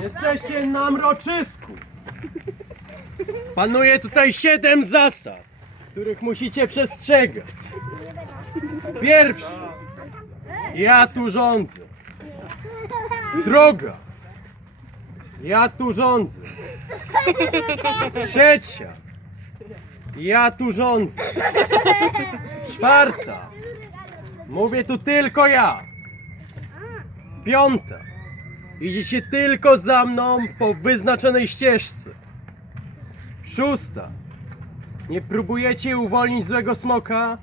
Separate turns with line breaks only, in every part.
Jesteście na mroczysku. Panuje tutaj siedem zasad, których musicie przestrzegać. Pierwszy. Ja tu rządzę. Droga. Ja tu rządzę. Trzecia. Ja tu rządzę. Czwarta. Mówię tu tylko ja. Piąta. Idziecie tylko za mną po wyznaczonej ścieżce. Szósta. Nie próbujecie uwolnić złego smoka,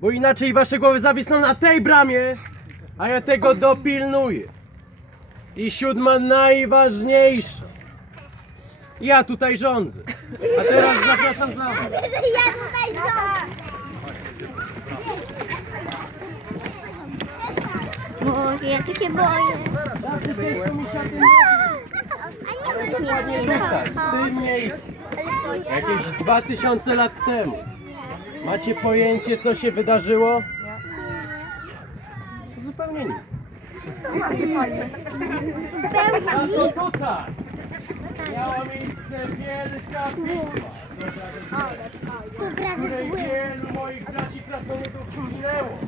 bo inaczej wasze głowy zawisną na tej bramie, a ja tego dopilnuję. I siódma najważniejsza. Ja tutaj rządzę. A teraz zapraszam za mną.
Ja tutaj co? Boże, ja tu się boję. Nie
Dokładnie tutaj, w tym miejscu. Jakieś 2000 lat temu. Macie pojęcie, co się wydarzyło? Zupełnie nic. A to tutaj miała miejsce wielka bitwa, w której wielu moich braci krasnoludów zginęło.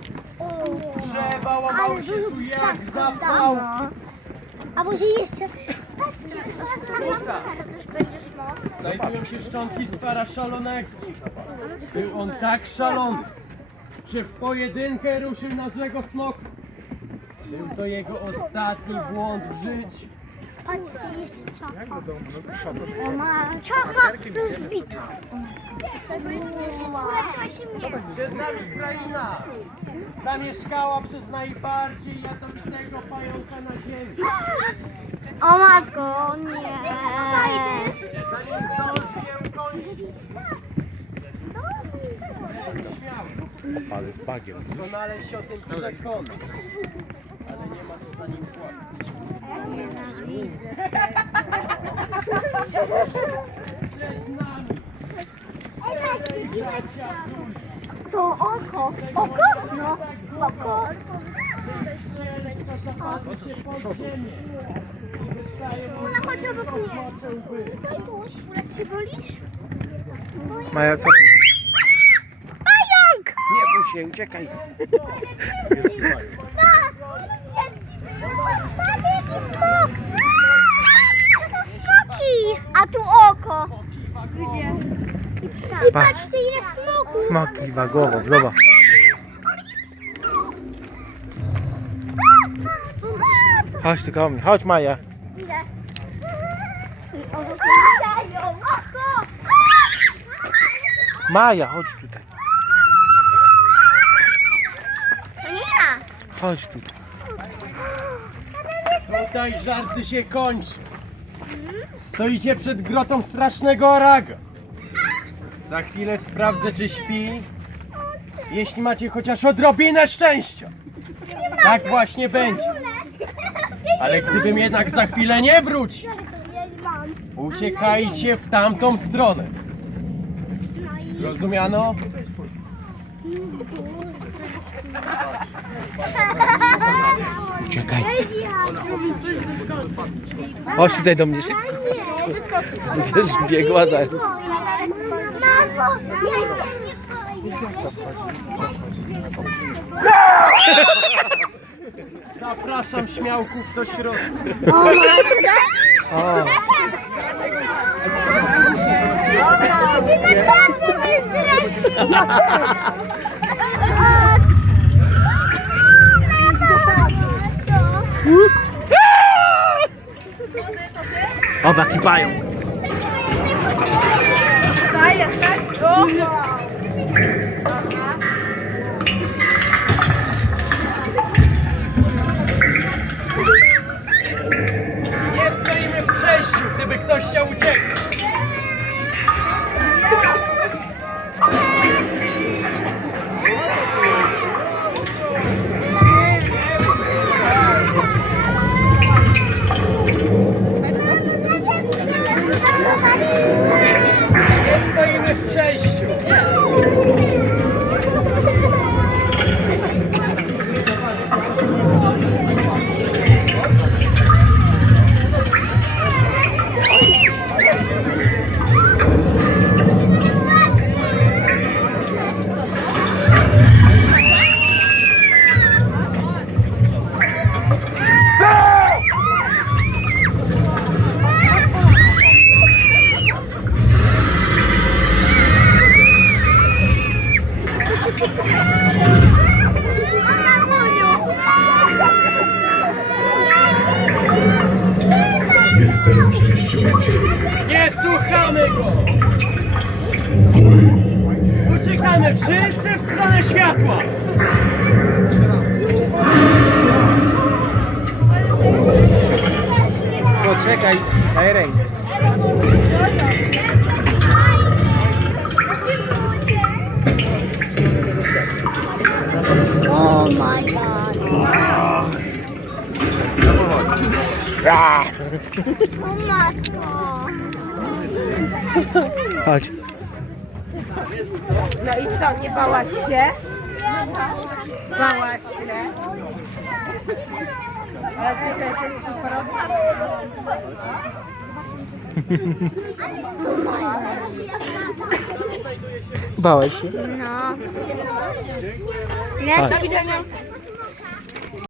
Drzewa łamały się tu jak zapał.
A może jeszcze... Patrzcie, to też będzie smok.
Znajdują się szczątki sfera szalonego. Był on tak szalony, że w pojedynkę ruszył na złego smoka. Był to jego ostatni błąd w życiu.
Patrzcie, jeszcze czaka. O ma... Czaka rozbita. Uleczyła się mnie.
Przed nami kraina zamieszkała przez najbardziej jadowitego pająka na ziemi.
O matko, nie.
Zanim zdąży ją kończyć, śmiało.
Ale z bagiem.
Doskonale się o tym przekonać. Ale nie ma co za nim płacić.
To oko. Oko? No, oko. Ona chodzi obok mnie. Tatuś, Ulek się bolisz?
Maja, co?
Pająk!
Nie bój się, uciekaj.
Patrzcie, jaki smok! A tu oko. Gdzie? I
Pa.
patrzcie, ile smoków!
Smak kiwa głową, zobacz. Chodź tu koło mnie, chodź Maja. Maja, chodź tutaj.
To nie ja!
Chodź tutaj.
Tutaj żarty się kończą. Stoicie przed grotą strasznego oraga. Za chwilę sprawdzę, czy śpi. Jeśli macie chociaż odrobinę szczęścia. Tak właśnie będzie. Ale gdybym jednak za chwilę nie wrócił, uciekajcie w tamtą stronę. Zrozumiano?
Uciekaj. Chodź tutaj do mnie szybko. Będziesz biegła za...
Zapraszam śmiałków do środka.
O,
Ty naprawdę
oba kipają.
Nie Cześć! Światła!
Poczekaj, daj rękę.
Oh my god. O matko.
Chodź.
No i co, nie bałaś się? Bałaś się? Ale ty to jesteś super odważna.
Bałeś się?
No. Nie? Do widzenia.